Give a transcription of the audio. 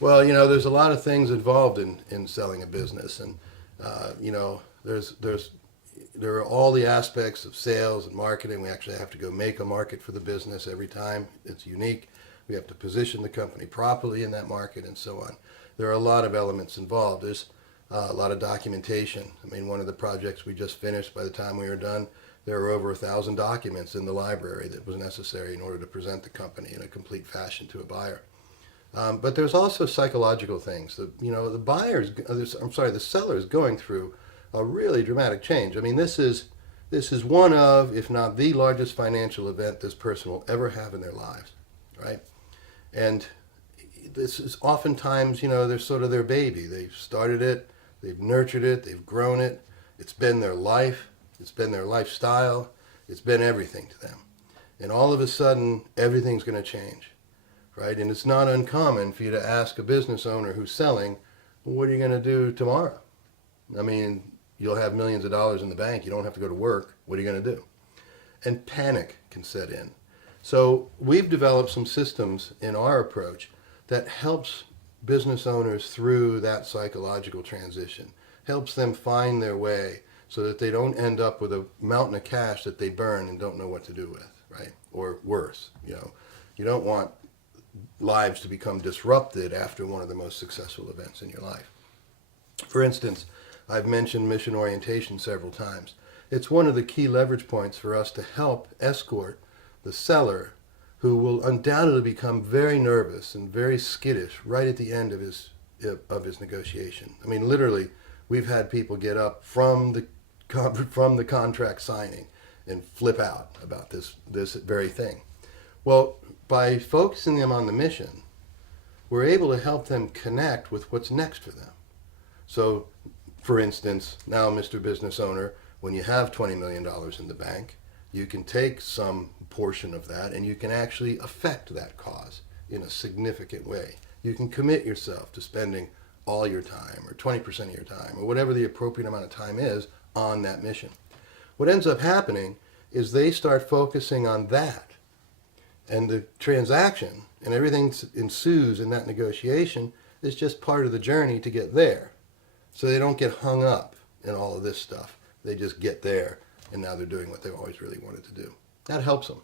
Well, there's a lot of things involved in selling a business, and you know, there are all the aspects of sales and marketing. We actually have to go make a market for the business every time. It's unique. We have to position the company properly in that market, and so on. There are a lot of elements involved. There's a lot of documentation. I mean, one of the projects we just finished, by the time we were done, there were over 1,000 documents in the library that was necessary in order to present the company in a complete fashion to a buyer. But there's also psychological things. The buyers, I'm sorry, the seller is going through a really dramatic change. I mean, this is one of, if not the largest financial event this person will ever have in their lives, right? And this is oftentimes, they're sort of their baby. They've started it, they've nurtured it, they've grown it. It's been their life, it's been their lifestyle, it's been everything to them. And all of a sudden, everything's going to change, right? And it's not uncommon for you to ask a business owner who's selling, well, what are you going to do tomorrow? I mean, you'll have millions of dollars in the bank. You don't have to go to work. What are you going to do? And panic can set in. So we've developed some systems in our approach that helps business owners through that psychological transition, helps them find their way so that they don't end up with a mountain of cash that they burn and don't know what to do with, right? Or worse, you don't want lives to become disrupted after one of the most successful events in your life. For instance, I've mentioned mission orientation several times. It's one of the key leverage points for us to help escort the seller, who will undoubtedly become very nervous and very skittish right at the end of his negotiation. I mean, literally, we've had people get up from the contract signing and flip out about this very thing. Well, by focusing them on the mission, we're able to help them connect with what's next for them. So, for instance, now, Mr. Business Owner, when you have $20 million in the bank, you can take some portion of that and you can actually affect that cause in a significant way. You can commit yourself to spending all your time or 20% of your time or whatever the appropriate amount of time is on that mission. What ends up happening is they start focusing on that, and the transaction and everything that ensues in that negotiation is just part of the journey to get there. So they don't get hung up in all of this stuff. They just get there, and now they're doing what they've always really wanted to do. That helps them.